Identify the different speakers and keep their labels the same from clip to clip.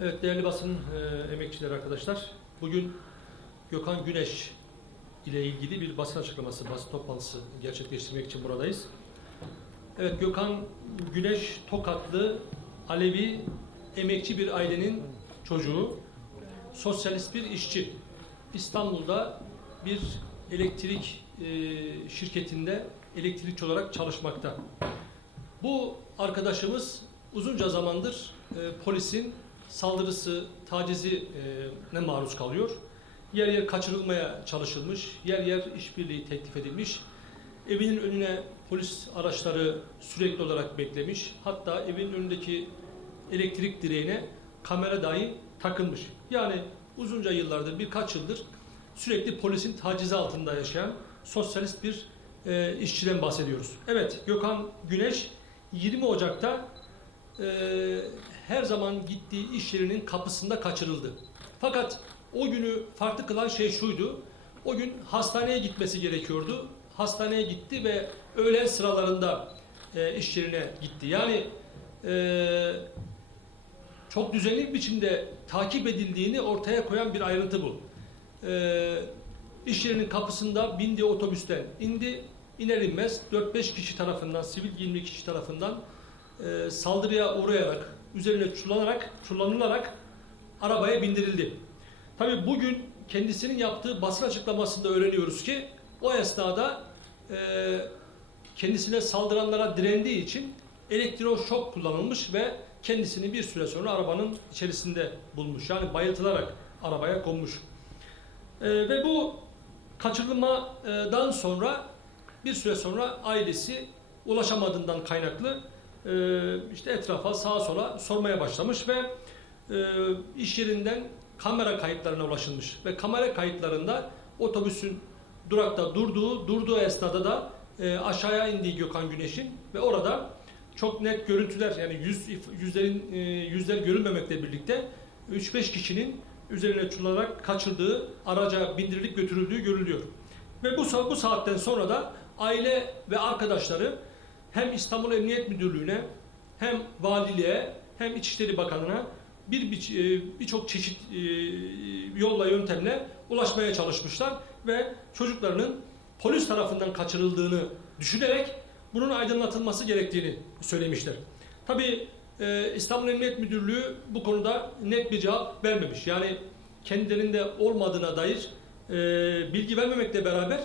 Speaker 1: Evet değerli basın e, emekçileri arkadaşlar. Bugün Gökhan Güneş ile ilgili bir basın açıklaması, basın toplantısı gerçekleştirmek için buradayız. Evet Gökhan Güneş Tokatlı Alevi emekçi bir ailenin çocuğu. Sosyalist bir işçi. İstanbul'da bir elektrik e, şirketinde elektrikçi olarak çalışmakta. Bu arkadaşımız uzunca zamandır e, polisin saldırısı, tacizi e, maruz kalıyor. Yer yer kaçırılmaya çalışılmış, yer yer işbirliği teklif edilmiş. Evinin önüne polis araçları sürekli olarak beklemiş. Hatta evin önündeki elektrik direğine kamera dahi takılmış. Yani uzunca yıllardır, birkaç yıldır sürekli polisin tacizi altında yaşayan sosyalist bir e, işçiden bahsediyoruz. Evet, Gökhan Güneş 20 Ocak'ta e, her zaman gittiği iş yerinin kapısında kaçırıldı. Fakat o günü farklı kılan şey şuydu. O gün hastaneye gitmesi gerekiyordu. Hastaneye gitti ve öğlen sıralarında e, iş yerine gitti. Yani e, çok düzenli bir biçimde takip edildiğini ortaya koyan bir ayrıntı bu. E, iş yerinin kapısında bindiği otobüsten indi. İner inmez 4-5 kişi tarafından, sivil giyimli kişi tarafından e, saldırıya uğrayarak, üzerine çullanarak, çullanılarak arabaya bindirildi. Tabii bugün kendisinin yaptığı basın açıklamasında öğreniyoruz ki o esnada e, kendisine saldıranlara direndiği için elektroşok kullanılmış ve kendisini bir süre sonra arabanın içerisinde bulmuş. Yani bayıltılarak arabaya konmuş. E, ve bu kaçırılmadan sonra bir süre sonra ailesi ulaşamadığından kaynaklı işte etrafa sağa sola sormaya başlamış ve e, iş yerinden kamera kayıtlarına ulaşılmış ve kamera kayıtlarında otobüsün durakta durduğu durduğu esnada da e, aşağıya indiği Gökhan Güneş'in ve orada çok net görüntüler yani yüz yüzlerin e, yüzler görünmemekle birlikte 3-5 kişinin üzerine çullanarak kaçırdığı araca bindirilip götürüldüğü görülüyor. Ve bu bu saatten sonra da aile ve arkadaşları hem İstanbul Emniyet Müdürlüğü'ne hem valiliğe hem İçişleri Bakanı'na bir e, birçok çeşit e, yolla yöntemle ulaşmaya çalışmışlar ve çocuklarının polis tarafından kaçırıldığını düşünerek bunun aydınlatılması gerektiğini söylemişler. Tabii e, İstanbul Emniyet Müdürlüğü bu konuda net bir cevap vermemiş. Yani kendilerinde olmadığına dair bilgi vermemekle beraber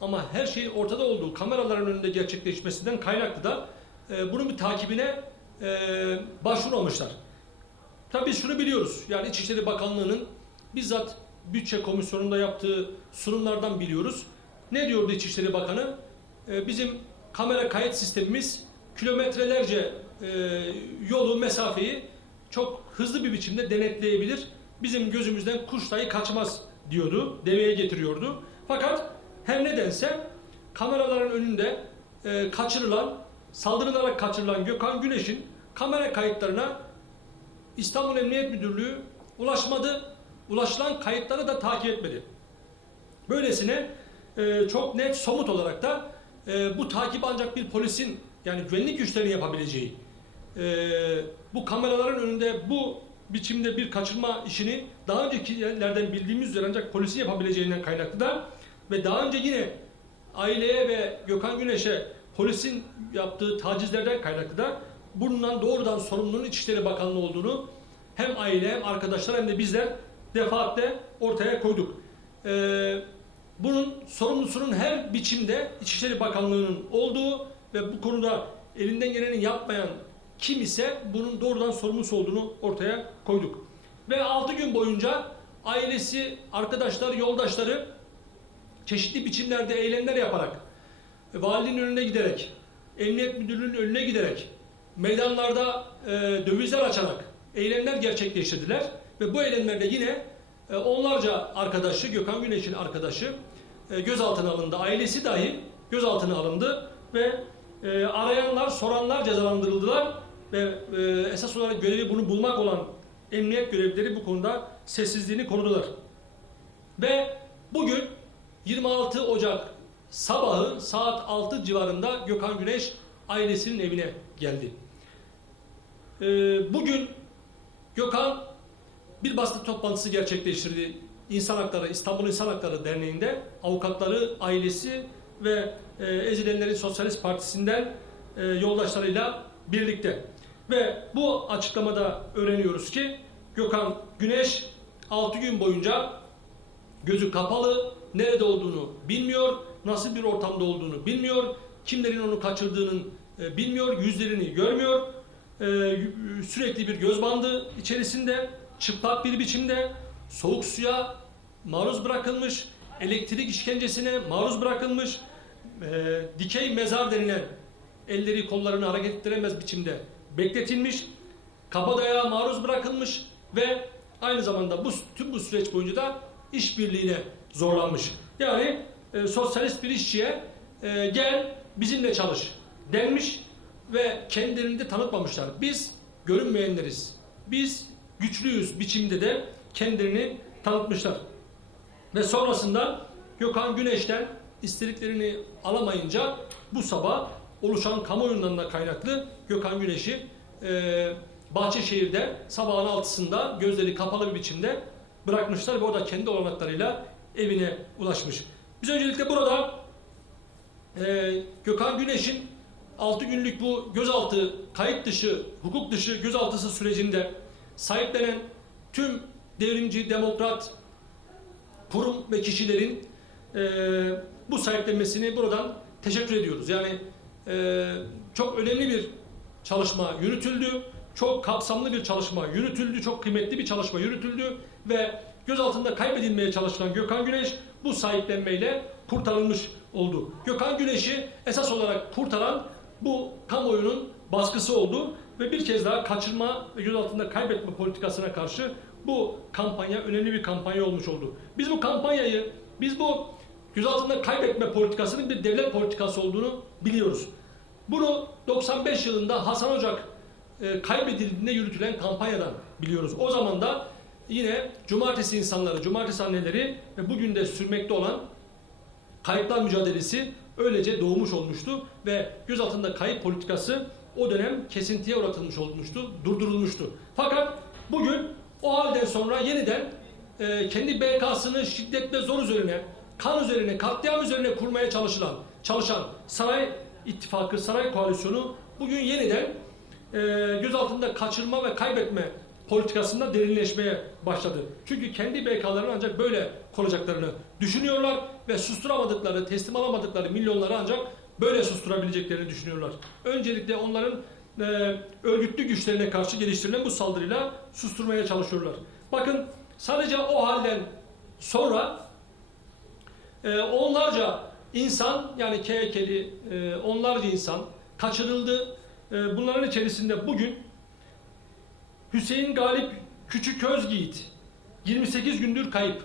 Speaker 1: ama her şeyin ortada olduğu kameraların önünde gerçekleşmesinden kaynaklı da e, bunun bir takibine e, başvurmamışlar. Tabii şunu biliyoruz. Yani İçişleri Bakanlığı'nın bizzat bütçe komisyonunda yaptığı sunumlardan biliyoruz. Ne diyordu İçişleri Bakanı? E, bizim kamera kayıt sistemimiz kilometrelerce e, yolu, mesafeyi çok hızlı bir biçimde denetleyebilir. Bizim gözümüzden kuş dahi kaçmaz diyordu, deveye getiriyordu. Fakat her nedense kameraların önünde e, kaçırılan, saldırılarak kaçırılan Gökhan Güneş'in kamera kayıtlarına İstanbul Emniyet Müdürlüğü ulaşmadı. Ulaşılan kayıtları da takip etmedi. Böylesine e, çok net, somut olarak da e, bu takip ancak bir polisin yani güvenlik güçlerinin yapabileceği e, bu kameraların önünde bu biçimde bir kaçırma işini daha öncekilerden bildiğimiz üzere ancak polisin yapabileceğinden kaynaklı da ve daha önce yine aileye ve Gökhan Güneş'e polisin yaptığı tacizlerden kaynaklı da bundan doğrudan sorumlunun İçişleri Bakanlığı olduğunu hem aile hem arkadaşlar hem de bizler defaatle ortaya koyduk. Ee, bunun sorumlusunun her biçimde İçişleri Bakanlığı'nın olduğu ve bu konuda elinden geleni yapmayan kim ise bunun doğrudan sorumlusu olduğunu ortaya koyduk. Ve 6 gün boyunca ailesi, arkadaşlar, yoldaşları çeşitli biçimlerde eylemler yaparak, valinin önüne giderek, emniyet müdürlüğünün önüne giderek, meydanlarda e, dövizler açarak eylemler gerçekleştirdiler. Ve bu eylemlerde yine e, onlarca arkadaşı, Gökhan Güneş'in arkadaşı e, gözaltına alındı. Ailesi dahi gözaltına alındı ve e, arayanlar, soranlar cezalandırıldılar ve e, esas olarak görevi bunu bulmak olan emniyet görevlileri bu konuda sessizliğini korudular. Ve bugün 26 Ocak sabahı saat 6 civarında Gökhan Güneş ailesinin evine geldi. Ee, bugün Gökhan bir basın toplantısı gerçekleştirdi. İnsan Hakları, İstanbul İnsan Hakları Derneği'nde avukatları, ailesi ve e, Ezilenlerin Sosyalist Partisi'nden e, yoldaşlarıyla birlikte. Ve bu açıklamada öğreniyoruz ki Gökhan Güneş 6 gün boyunca gözü kapalı, nerede olduğunu bilmiyor, nasıl bir ortamda olduğunu bilmiyor, kimlerin onu kaçırdığının e, bilmiyor, yüzlerini görmüyor. E, sürekli bir göz bandı içerisinde, çıplak bir biçimde soğuk suya maruz bırakılmış, elektrik işkencesine maruz bırakılmış, e, dikey mezar denilen elleri kollarını hareket ettiremez biçimde bekletilmiş, kabadaya maruz bırakılmış ve aynı zamanda bu tüm bu süreç boyunca da işbirliğine zorlanmış. Yani e, sosyalist bir işçiye e, gel bizimle çalış denmiş ve kendilerini de tanıtmamışlar. Biz görünmeyenleriz. Biz güçlüyüz biçimde de kendilerini tanıtmışlar. Ve sonrasında Gökhan Güneş'ten istediklerini alamayınca bu sabah oluşan kamuoyundan da kaynaklı Gökhan Güneş'i e, Bahçeşehir'de sabahın altısında gözleri kapalı bir biçimde bırakmışlar ve orada kendi olanaklarıyla evine ulaşmış. Biz öncelikle burada e, Gökhan Güneş'in 6 günlük bu gözaltı, kayıt dışı, hukuk dışı gözaltısı sürecinde sahiplenen tüm devrimci, demokrat kurum ve kişilerin e, bu sahiplenmesini buradan teşekkür ediyoruz. Yani e, çok önemli bir çalışma yürütüldü. Çok kapsamlı bir çalışma yürütüldü. Çok kıymetli bir çalışma yürütüldü. Ve gözaltında kaybedilmeye çalışılan Gökhan Güneş bu sahiplenmeyle kurtarılmış oldu. Gökhan Güneş'i esas olarak kurtaran bu kamuoyunun baskısı oldu. Ve bir kez daha kaçırma ve gözaltında kaybetme politikasına karşı bu kampanya önemli bir kampanya olmuş oldu. Biz bu kampanyayı, biz bu gözaltında kaybetme politikasının bir devlet politikası olduğunu biliyoruz. Bunu 95 yılında Hasan Ocak e, kaybedildiğinde yürütülen kampanyadan biliyoruz. O zaman da yine cumartesi insanları, cumartesi anneleri ve bugün de sürmekte olan kayıplar mücadelesi öylece doğmuş olmuştu ve gözaltında kayıp politikası o dönem kesintiye uğratılmış olmuştu, durdurulmuştu. Fakat bugün o halden sonra yeniden e, kendi BK'sını şiddet ve zor üzerine, kan üzerine, katliam üzerine kurmaya çalışılan, çalışan saray ittifakı, saray koalisyonu bugün yeniden e, gözaltında kaçırma ve kaybetme politikasında derinleşmeye başladı. Çünkü kendi BK'larını ancak böyle koruyacaklarını düşünüyorlar ve susturamadıkları, teslim alamadıkları milyonları ancak böyle susturabileceklerini düşünüyorlar. Öncelikle onların e, örgütlü güçlerine karşı geliştirilen bu saldırıyla susturmaya çalışıyorlar. Bakın sadece o halden sonra e, onlarca insan yani KHK'li e, onlarca insan kaçırıldı. E, bunların içerisinde bugün Hüseyin Galip Küçük Özgiğit 28 gündür kayıp.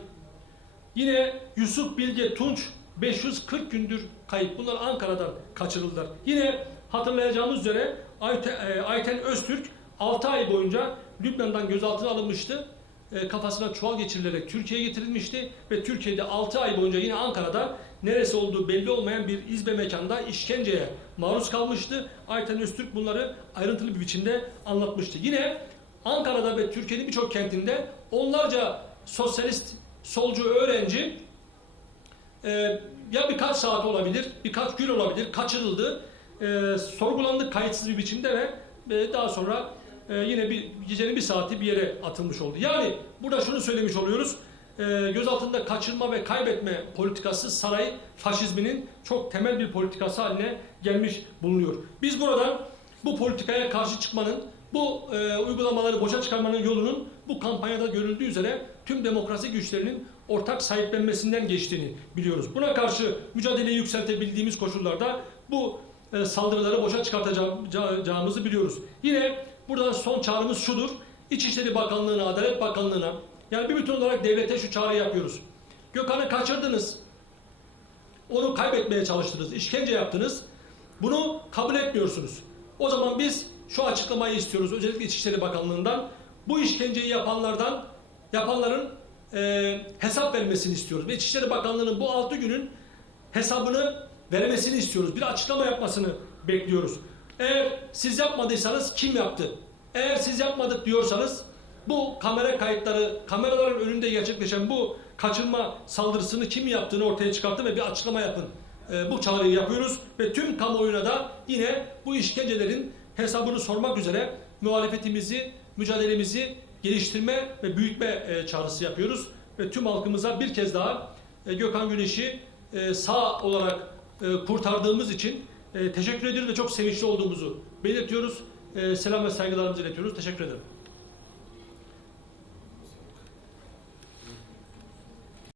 Speaker 1: Yine Yusuf Bilge Tunç 540 gündür kayıp. Bunlar Ankara'dan kaçırıldılar. Yine hatırlayacağımız üzere Ayten, e, Ayten Öztürk 6 ay boyunca Lübnan'dan gözaltına alınmıştı. E, kafasına çuval geçirilerek Türkiye'ye getirilmişti ve Türkiye'de 6 ay boyunca yine Ankara'da neresi olduğu belli olmayan bir izbe mekanda işkenceye maruz kalmıştı. Ayten Öztürk bunları ayrıntılı bir biçimde anlatmıştı. Yine Ankara'da ve Türkiye'nin birçok kentinde onlarca sosyalist solcu öğrenci e, ya birkaç saat olabilir, birkaç gün olabilir, kaçırıldı, e, sorgulandı kayıtsız bir biçimde ve, ve daha sonra e, yine bir gecenin bir saati bir yere atılmış oldu. Yani burada şunu söylemiş oluyoruz, e, gözaltında kaçırma ve kaybetme politikası saray faşizminin çok temel bir politikası haline gelmiş bulunuyor. Biz buradan bu politikaya karşı çıkmanın, bu e, uygulamaları boşa çıkarmanın yolunun bu kampanyada görüldüğü üzere tüm demokrasi güçlerinin ortak sahiplenmesinden geçtiğini biliyoruz. Buna karşı mücadeleyi yükseltebildiğimiz koşullarda bu e, saldırıları boşa çıkartacağımızı biliyoruz. Yine buradan son çağrımız şudur. İçişleri Bakanlığı'na, Adalet Bakanlığı'na yani bir bütün olarak devlete şu çağrı yapıyoruz. Gökhan'ı kaçırdınız. Onu kaybetmeye çalıştınız. işkence yaptınız. Bunu kabul etmiyorsunuz. O zaman biz şu açıklamayı istiyoruz özellikle İçişleri Bakanlığı'ndan. Bu işkenceyi yapanlardan, yapanların e, hesap vermesini istiyoruz. Ve İçişleri Bakanlığı'nın bu 6 günün hesabını vermesini istiyoruz. Bir açıklama yapmasını bekliyoruz. Eğer siz yapmadıysanız kim yaptı? Eğer siz yapmadık diyorsanız Bu kamera kayıtları, kameraların önünde gerçekleşen bu kaçırma saldırısını kim yaptığını ortaya çıkarttı ve bir açıklama yapın. Ee, bu çağrıyı yapıyoruz ve tüm kamuoyuna da yine bu işkencelerin hesabını sormak üzere muhalefetimizi, mücadelemizi geliştirme ve büyütme e, çağrısı yapıyoruz. Ve tüm halkımıza bir kez daha e, Gökhan Güneş'i e, sağ olarak e, kurtardığımız için e, teşekkür ediyoruz ve çok sevinçli olduğumuzu belirtiyoruz. E, selam ve saygılarımızı iletiyoruz. Teşekkür ederim.